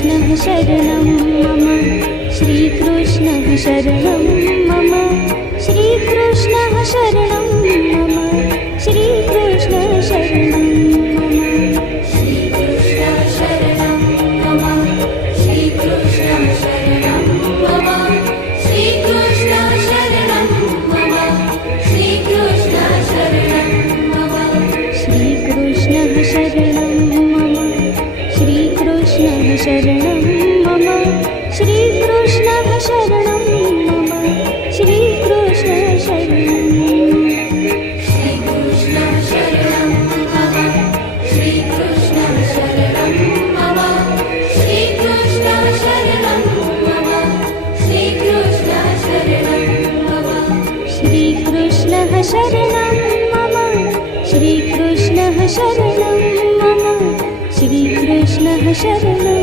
श्रीकृष्णः शरणं मम श्रीकृष्णः शरणं मम श्रीकृष्णः शरणं मम श्रीकृष्णः शरणं मम श्रीकृष्णः शरणं मम श्रीकृष्णः शरणं मम श्रीकृष्णः शरणं मम श्रीकृष्णः शरणं मम श्रीकृष्णः शरणं मम श्रीकृष्णः शरणं मम श्रीकृष्णः शरणं मम श्रीकृष्णः शरणं श्रीकृष्णः शरणं मम श्रीकृष्णः शरणं मम श्रीकृष्णः शरणं मम श्रीकृष्णः शरणं मम श्रीकृष्णः शरणं मम श्रीकृष्णः शरणं मम श्रीकृष्णः शरणं